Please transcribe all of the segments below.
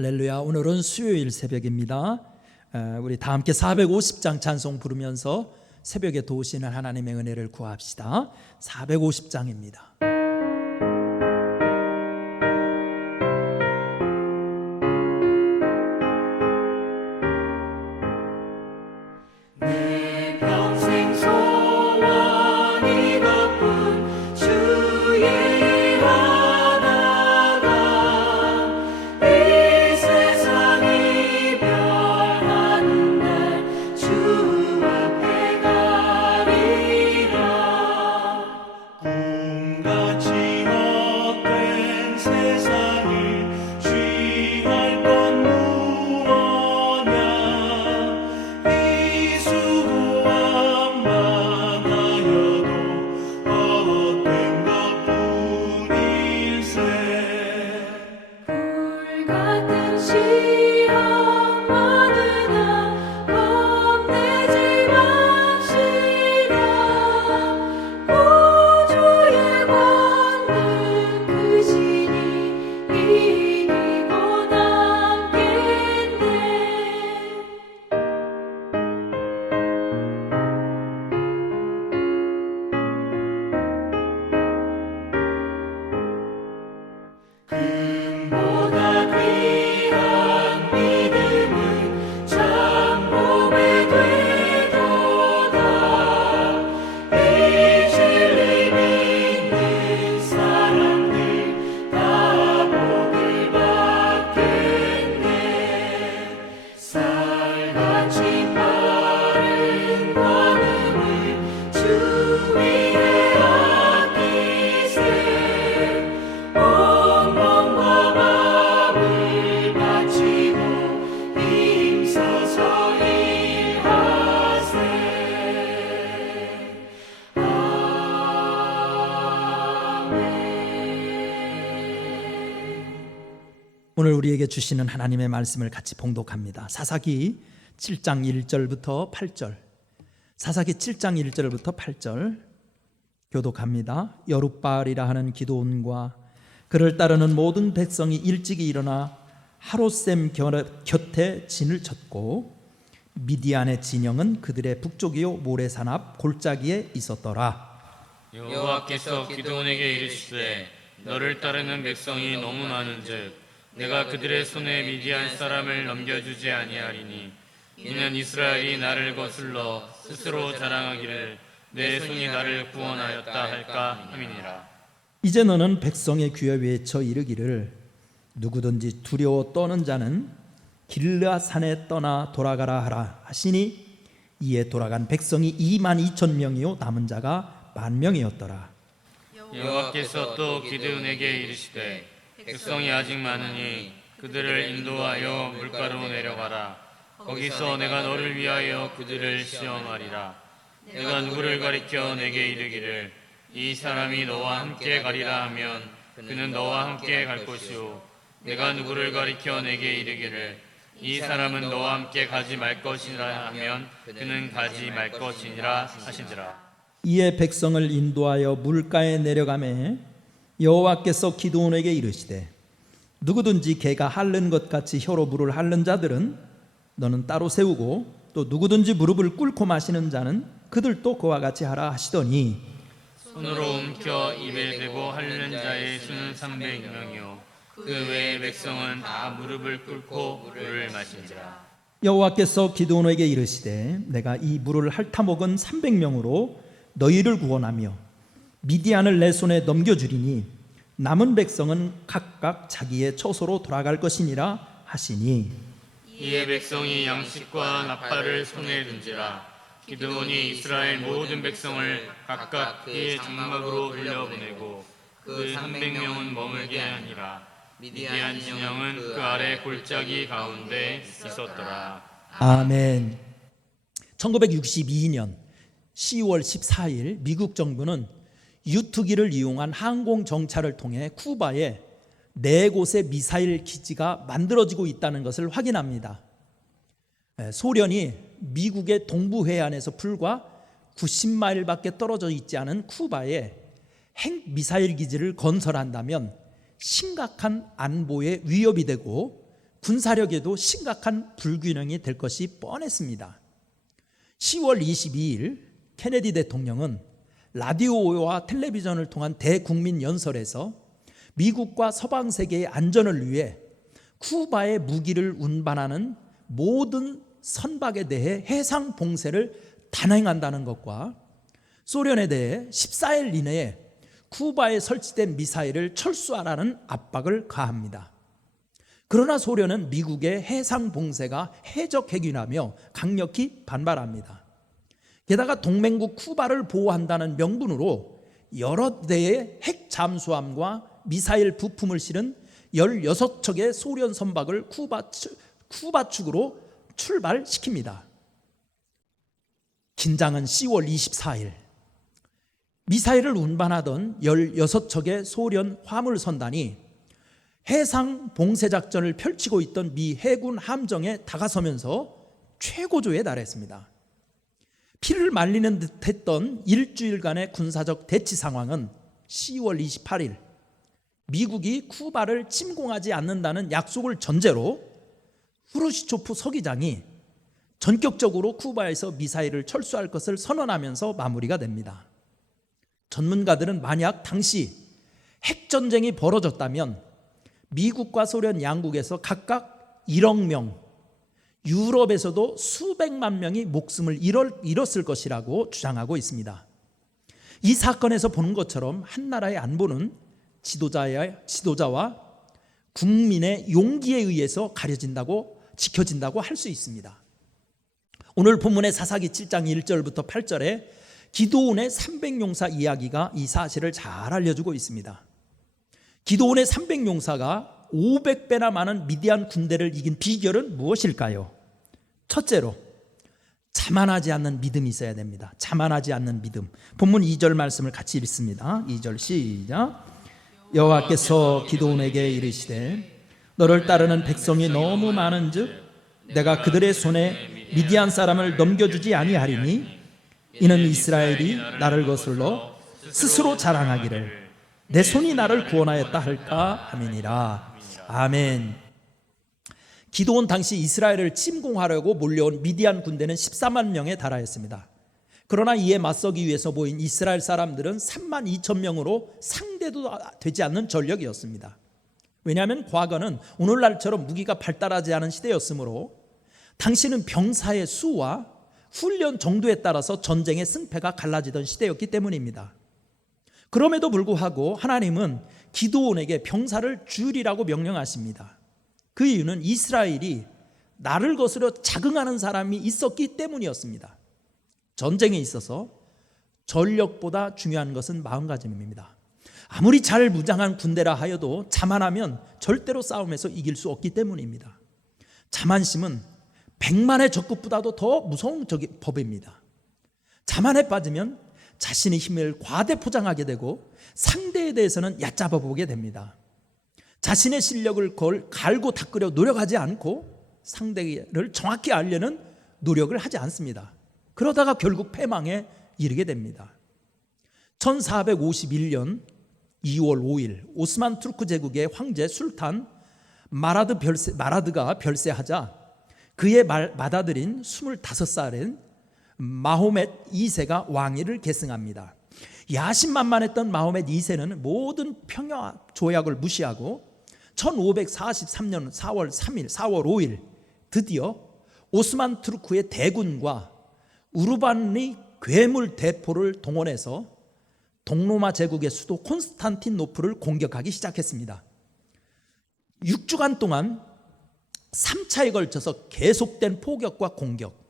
할렐루야. 오늘은 수요일 새벽입니다. 우리 다 함께 450장 찬송 부르면서 새벽에 도우시는 하나님의 은혜를 구합시다. 450장입니다. 오늘 우리에게 주시는 하나님의 말씀을 같이 봉독합니다. 사사기 7장 1절부터 8절. 사사기 7장 1절부터 8절 교독합니다. 여룻바알이라 하는 기드온과 그를 따르는 모든 백성이 일찍이 일어나 하롯셈 곁에 진을 쳤고 미디안의 진영은 그들의 북쪽이요 모래산 앞 골짜기에 있었더라. 여호와께서 기드온에게 이르시되 너를 따르는 백성이 너무 많은즉 내가 그들의 손에 미디안 사람을 넘겨주지 아니하리니 이는 이스라엘이 나를 거슬러 스스로 자랑하기를 내 손이 나를 구원하였다 할까 함이니라. 이제 너는 백성의 귀에 외쳐 이르기를 누구든지 두려워 떠는 자는 길르앗 산에 떠나 돌아가라 하라 하시니 이에 돌아간 백성이 22,000명이요 남은 자가 10,000명이었더라. 여호와께서 또 기드온에게 이르시되 백성이 아직 많으니 그들을 인도하여 물가로 내려가라. 거기서 내가 너를 위하여 그들을 시험하리라. 내가 누구를 가리켜 내게 이르기를 이 사람이 너와 함께 가리라 하면 그는 너와 함께 갈 것이요 내가 누구를 가리켜 내게 이르기를 이 사람은 너와 함께 가지 말 것이라 하면 그는 가지 말 것이니라 하시니라. 이에 백성을 인도하여 물가에 내려가매 여호와께서 기드온에게 이르시되 누구든지 개가 핥는 것 같이 혀로 물을 핥는 자들은 너는 따로 세우고 또 누구든지 무릎을 꿇고 마시는 자는 그들도 그와 같이 하라 하시더니 손으로 움켜 입에 대고 핥는 자의 수는 300명이요 그 외의 백성은 다 무릎을 꿇고 물을 마시니라. 여호와께서 기드온에게 이르시되 내가 이 물을 핥아먹은 300명으로 너희를 구원하며 미디안을 내 손에 넘겨주리니 남은 백성은 각각 자기의 처소로 돌아갈 것이니라 하시니 이에 백성이 양식과 나팔을 손에 든지라. 기드온이 이스라엘 모든 백성을 각각 그의 장막으로 돌려보내고 그 300명은 머물게 하니라. 미디안 진영은 그 아래 골짜기 가운데 있었더라. 아멘. 1962년 10월 14일 미국 정부는 유투기를 이용한 항공 정찰을 통해 쿠바에 4곳의 미사일 기지가 만들어지고 있다는 것을 확인합니다. 소련이 미국의 동부 해안에서 불과 90마일밖에 떨어져 있지 않은 쿠바에 핵미사일 기지를 건설한다면 심각한 안보에 위협이 되고 군사력에도 심각한 불균형이 될 것이 뻔했습니다. 10월 22일 케네디 대통령은 라디오와 텔레비전을 통한 대국민 연설에서 미국과 서방 세계의 안전을 위해 쿠바에 무기를 운반하는 모든 선박에 대해 해상 봉쇄를 단행한다는 것과 소련에 대해 14일 이내에 쿠바에 설치된 미사일을 철수하라는 압박을 가합니다. 그러나 소련은 미국의 해상 봉쇄가 해적 핵이라며 강력히 반발합니다. 게다가 동맹국 쿠바를 보호한다는 명분으로 여러 대의 핵 잠수함과 미사일 부품을 실은 16척의 소련 선박을 쿠바 측으로 출발시킵니다. 긴장은 10월 24일 미사일을 운반하던 16척의 소련 화물선단이 해상 봉쇄 작전을 펼치고 있던 미 해군 함정에 다가서면서 최고조에 달했습니다. 피를 말리는 듯했던 일주일간의 군사적 대치 상황은 10월 28일 미국이 쿠바를 침공하지 않는다는 약속을 전제로 후르시초프 서기장이 전격적으로 쿠바에서 미사일을 철수할 것을 선언하면서 마무리가 됩니다. 전문가들은 만약 당시 핵전쟁이 벌어졌다면 미국과 소련 양국에서 각각 1억 명, 유럽에서도 수백만 명이 목숨을 잃었을 것이라고 주장하고 있습니다. 이 사건에서 보는 것처럼 한 나라의 안보는 지도자와 국민의 용기에 의해서 지켜진다고 할 수 있습니다. 오늘 본문의 사사기 7장 1절부터 8절에 기드온의 300용사 이야기가 이 사실을 잘 알려주고 있습니다. 기드온의 300용사가 500배나 많은 미디안 군대를 이긴 비결은 무엇일까요? 첫째로 자만하지 않는 믿음이 있어야 됩니다. 자만하지 않는 믿음. 본문 2절 말씀을 같이 읽습니다. 2절 시작. 여호와께서 기드온에게 이르시되 너를 따르는 백성이 너무 많은즉 내가 그들의 손에 미디안 사람을 넘겨주지 아니하리니 이는 이스라엘이 나를 거슬러 스스로 자랑하기를 내 손이 나를 구원하였다 할까 함이니라. 아멘. 기드온 당시 이스라엘을 침공하려고 몰려온 미디안 군대는 14만 명에 달하였습니다. 그러나 이에 맞서기 위해서 모인 이스라엘 사람들은 3만 2천 명으로 상대도 되지 않는 전력이었습니다. 왜냐하면 과거는 오늘날처럼 무기가 발달하지 않은 시대였으므로 당시는 병사의 수와 훈련 정도에 따라서 전쟁의 승패가 갈라지던 시대였기 때문입니다. 그럼에도 불구하고 하나님은 기드온에게 병사를 줄이라고 명령하십니다. 그 이유는 이스라엘이 나를 거스려 자긍하는 사람이 있었기 때문이었습니다. 전쟁에 있어서 전력보다 중요한 것은 마음가짐입니다. 아무리 잘 무장한 군대라 하여도 자만하면 절대로 싸움에서 이길 수 없기 때문입니다. 자만심은 100만의 적급보다도 더 무서운 법입니다. 자만에 빠지면 자신의 힘을 과대포장하게 되고 상대에 대해서는 얕잡아 보게 됩니다. 자신의 실력을 갈고 닦으려 노력하지 않고 상대를 정확히 알려는 노력을 하지 않습니다. 그러다가 결국 패망에 이르게 됩니다. 1451년 2월 5일 오스만 투르크 제국의 황제 술탄 마라드가 별세하자 그의 맏아들인 25살인 마호멧 2세가 왕위를 계승합니다. 야심만만했던 마호멧 2세는 모든 평화 조약을 무시하고 1543년 4월 5일 드디어 오스만 투르크의 대군과 우르반리 괴물 대포를 동원해서 동로마 제국의 수도 콘스탄티노플을 공격하기 시작했습니다. 6주간 동안 3차에 걸쳐서 계속된 포격과 공격,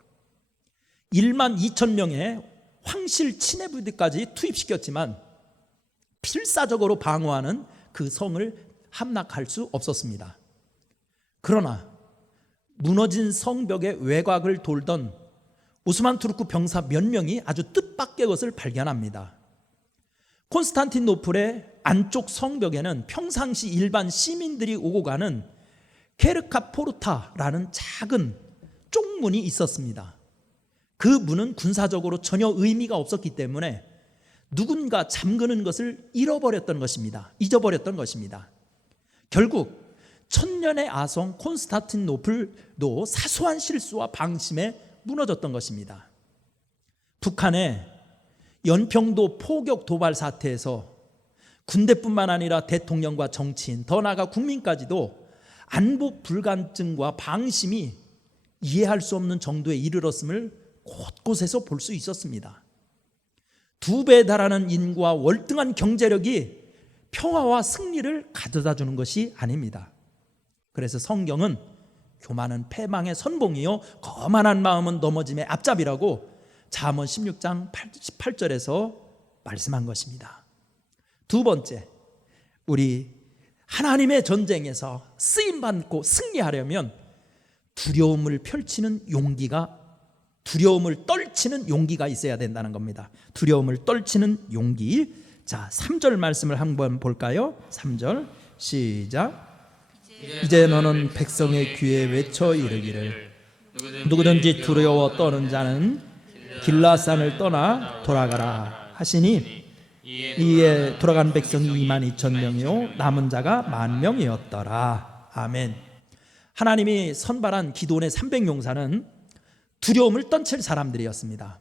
1만 2천 명의 황실 친해 부대까지 투입시켰지만 필사적으로 방어하는 그 성을 함락할 수 없었습니다. 그러나 무너진 성벽의 외곽을 돌던 오스만 투르크 병사 몇 명이 아주 뜻밖의 것을 발견합니다. 콘스탄티노플의 안쪽 성벽에는 평상시 일반 시민들이 오고 가는 케르카 포르타라는 작은 쪽문이 있었습니다. 그 문은 군사적으로 전혀 의미가 없었기 때문에 누군가 잠그는 것을 잊어버렸던 것입니다. 결국 천년의 아성 콘스탄티노플도 사소한 실수와 방심에 무너졌던 것입니다. 북한의 연평도 포격 도발 사태에서 군대뿐만 아니라 대통령과 정치인, 더 나아가 국민까지도 안보 불감증과 방심이 이해할 수 없는 정도에 이르렀음을 곳곳에서 볼 수 있었습니다. 2배에 달하는 인구와 월등한 경제력이 평화와 승리를 가져다 주는 것이 아닙니다. 그래서 성경은 교만은 패망의 선봉이요 거만한 마음은 넘어짐의 앞잡이라고 잠언 16장 18절에서 말씀한 것입니다. 두 번째, 우리 하나님의 전쟁에서 쓰임받고 승리하려면 두려움을 떨치는 용기가 있어야 된다는 겁니다. 두려움을 떨치는 용기. 자, 3절 말씀을 한번 볼까요? 3절 시작. 이제 너는 백성의 귀에 외쳐 이르기를 누구든지 두려워 떠는 자는 길라산을 떠나 돌아가라 하시니 이에 돌아간 백성이 22,000명이요 남은 자가 10,000명이었더라. 아멘. 하나님이 선발한 기드온의 300용사는 두려움을 떨칠 사람들이었습니다.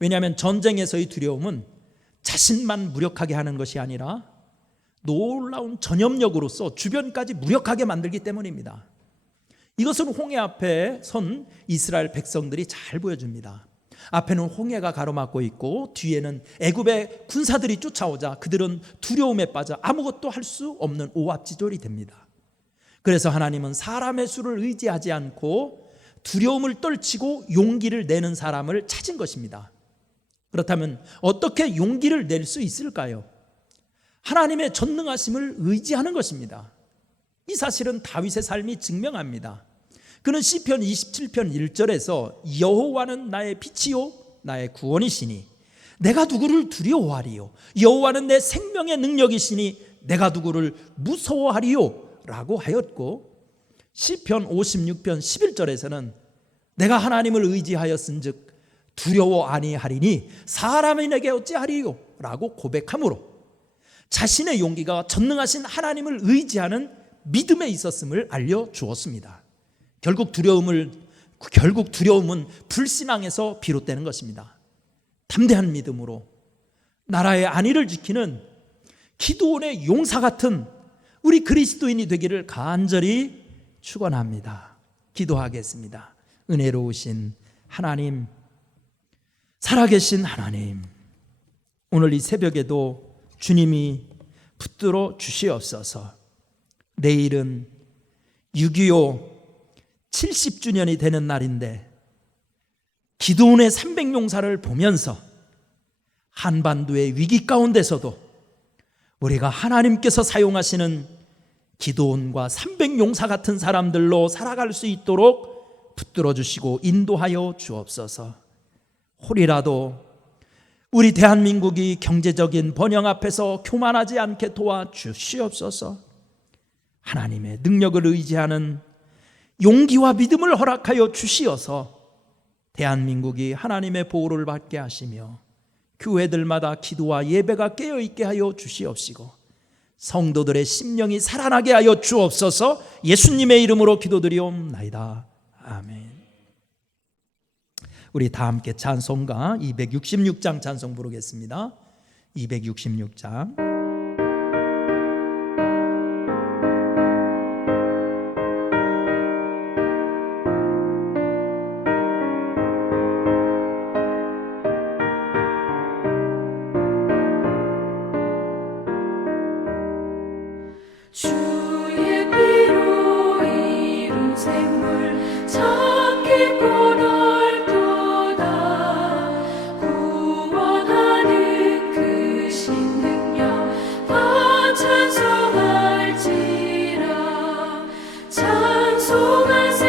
왜냐하면 전쟁에서의 두려움은 자신만 무력하게 하는 것이 아니라 놀라운 전염력으로서 주변까지 무력하게 만들기 때문입니다. 이것은 홍해 앞에 선 이스라엘 백성들이 잘 보여줍니다. 앞에는 홍해가 가로막고 있고 뒤에는 애굽의 군사들이 쫓아오자 그들은 두려움에 빠져 아무것도 할 수 없는 오합지졸이 됩니다. 그래서 하나님은 사람의 수를 의지하지 않고 두려움을 떨치고 용기를 내는 사람을 찾은 것입니다. 그렇다면 어떻게 용기를 낼 수 있을까요? 하나님의 전능하심을 의지하는 것입니다. 이 사실은 다윗의 삶이 증명합니다. 그는 시편 27편 1절에서 여호와는 나의 빛이요 나의 구원이시니 내가 누구를 두려워하리요 여호와는 내 생명의 능력이시니 내가 누구를 무서워하리요 라고 하였고, 시편 56편 11절에서는 내가 하나님을 의지하였은즉 두려워 아니하리니 사람이 내게 어찌하리요 라고 고백하므로 자신의 용기가 전능하신 하나님을 의지하는 믿음에 있었음을 알려주었습니다. 결국 두려움은 불신앙에서 비롯되는 것입니다. 담대한 믿음으로 나라의 안위를 지키는 기드온의 용사 같은 우리 그리스도인이 되기를 간절히 축원합니다. 기도하겠습니다. 은혜로우신 하나님, 살아계신 하나님, 오늘 이 새벽에도 주님이 붙들어 주시옵소서. 내일은 6.25 70주년이 되는 날인데 기드온의 300용사를 보면서 한반도의 위기 가운데서도 우리가 하나님께서 사용하시는 기드온과 300용사 같은 사람들로 살아갈 수 있도록 붙들어 주시고 인도하여 주옵소서. 혹이라도 우리 대한민국이 경제적인 번영 앞에서 교만하지 않게 도와주시옵소서. 하나님의 능력을 의지하는 용기와 믿음을 허락하여 주시어서 대한민국이 하나님의 보호를 받게 하시며 교회들마다 기도와 예배가 깨어있게 하여 주시옵시고 성도들의 심령이 살아나게 하여 주옵소서. 예수님의 이름으로 기도드리옵나이다. 아멘. 우리 다 함께 찬송가 266장 찬송 부르겠습니다. 266장. 주의 피로 이룬 샘물 참 깊고 넓도다. 구원하는 그 신 능력 다 찬송할지라. 찬송하세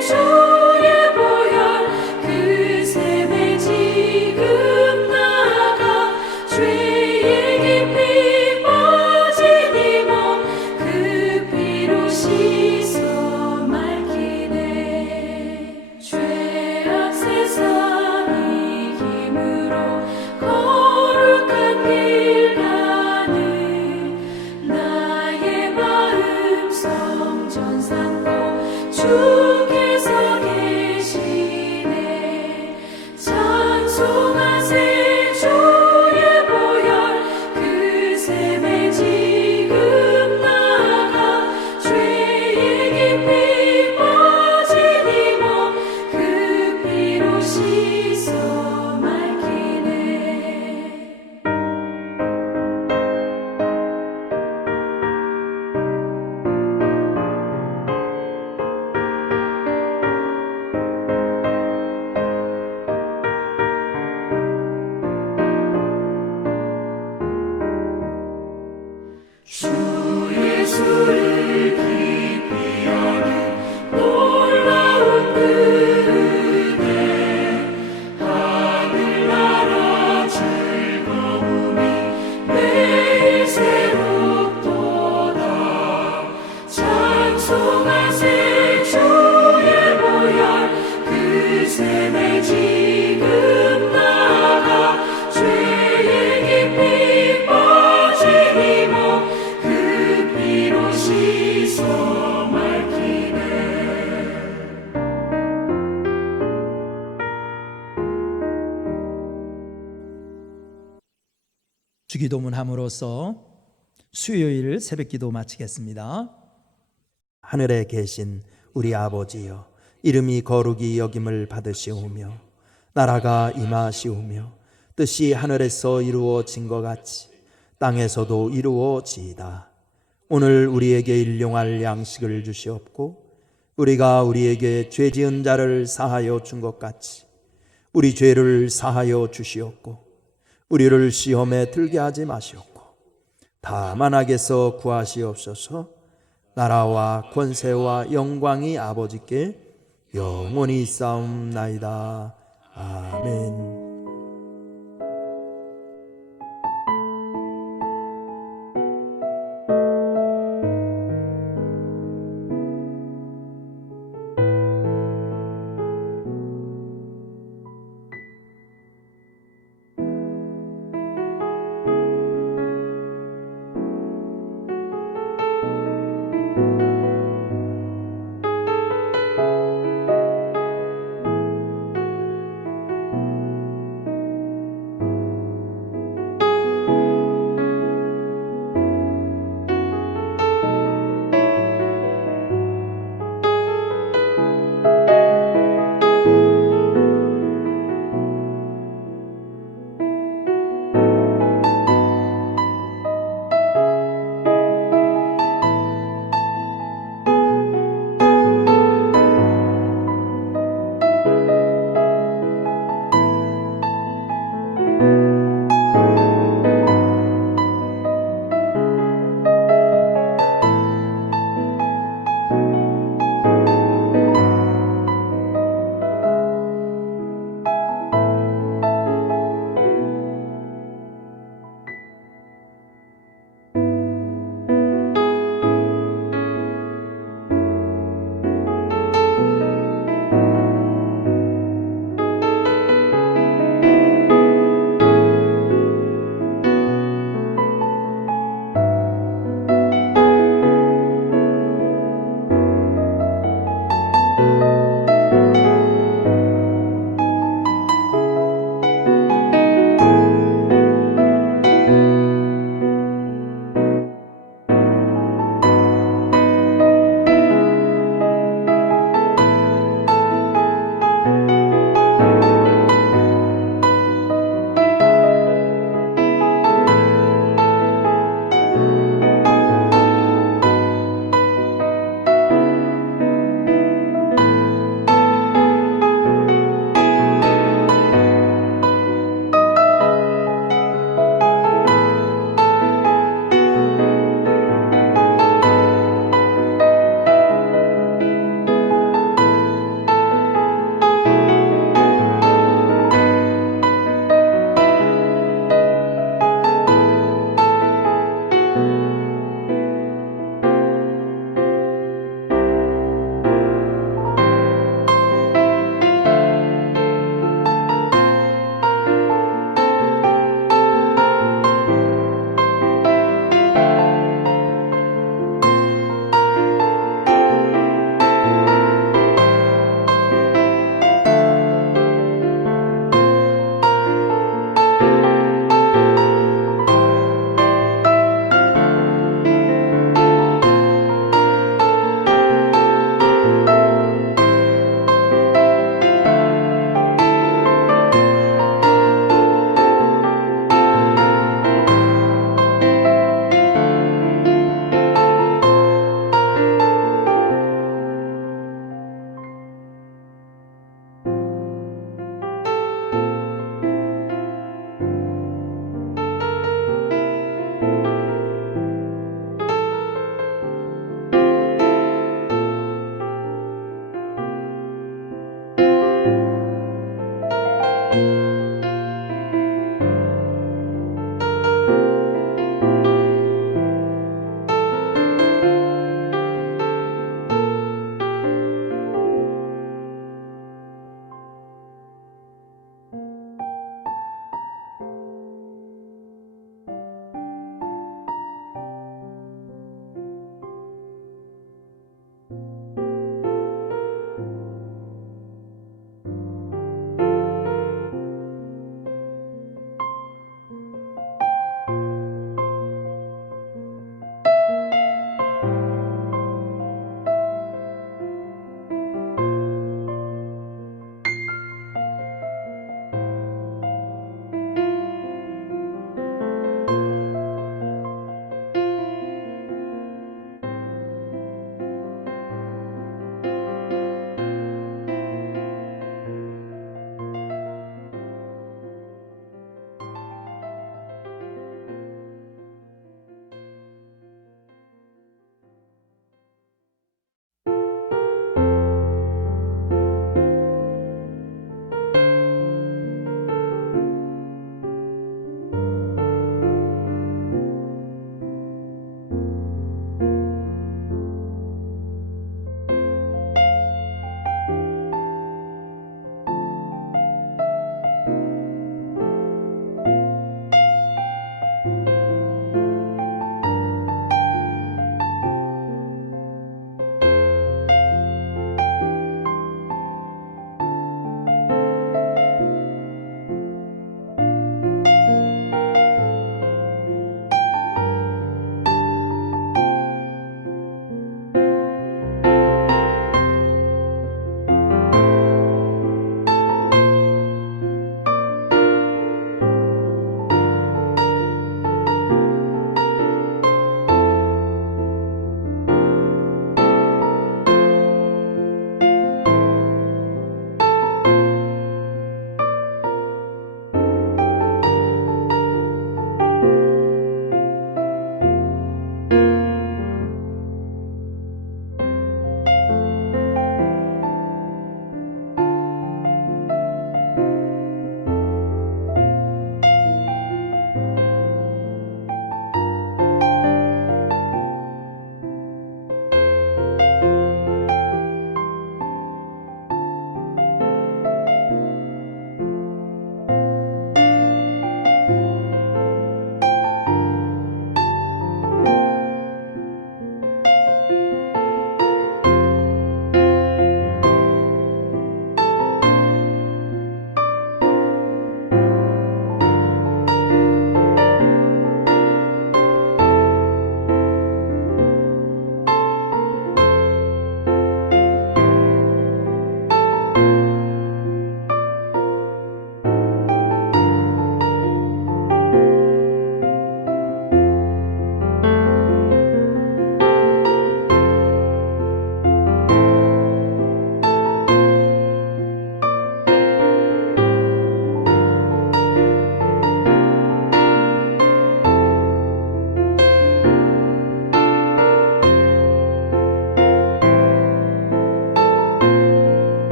주의 보혈 그 샘에 지금 나가 죄의 깊이 빠진 이몸 그 예수를 깊이 아는 놀라운 은혜 하늘나라 즐거움이 매일 새롭도다 찬송하세 주의 보혈 그 샘에 지금 나가 죄에 깊이 빠진 이 몸 그 피로 씻어 맑히네. 주기도문 함으로써 수요일 새벽기도 마치겠습니다. 하늘에 계신 우리 아버지여, 이름이 거룩히 여김을 받으시오며 나라가 임하시오며 뜻이 하늘에서 이루어진 것 같이 땅에서도 이루어지이다. 오늘 우리에게 일용할 양식을 주시옵고 우리가 우리에게 죄 지은 자를 사하여 준 것 같이 우리 죄를 사하여 주시옵고 우리를 시험에 들게 하지 마시옵고 다만 악에서 구하시옵소서. 나라와 권세와 영광이 아버지께 영원히 있사옵나이다. 아멘.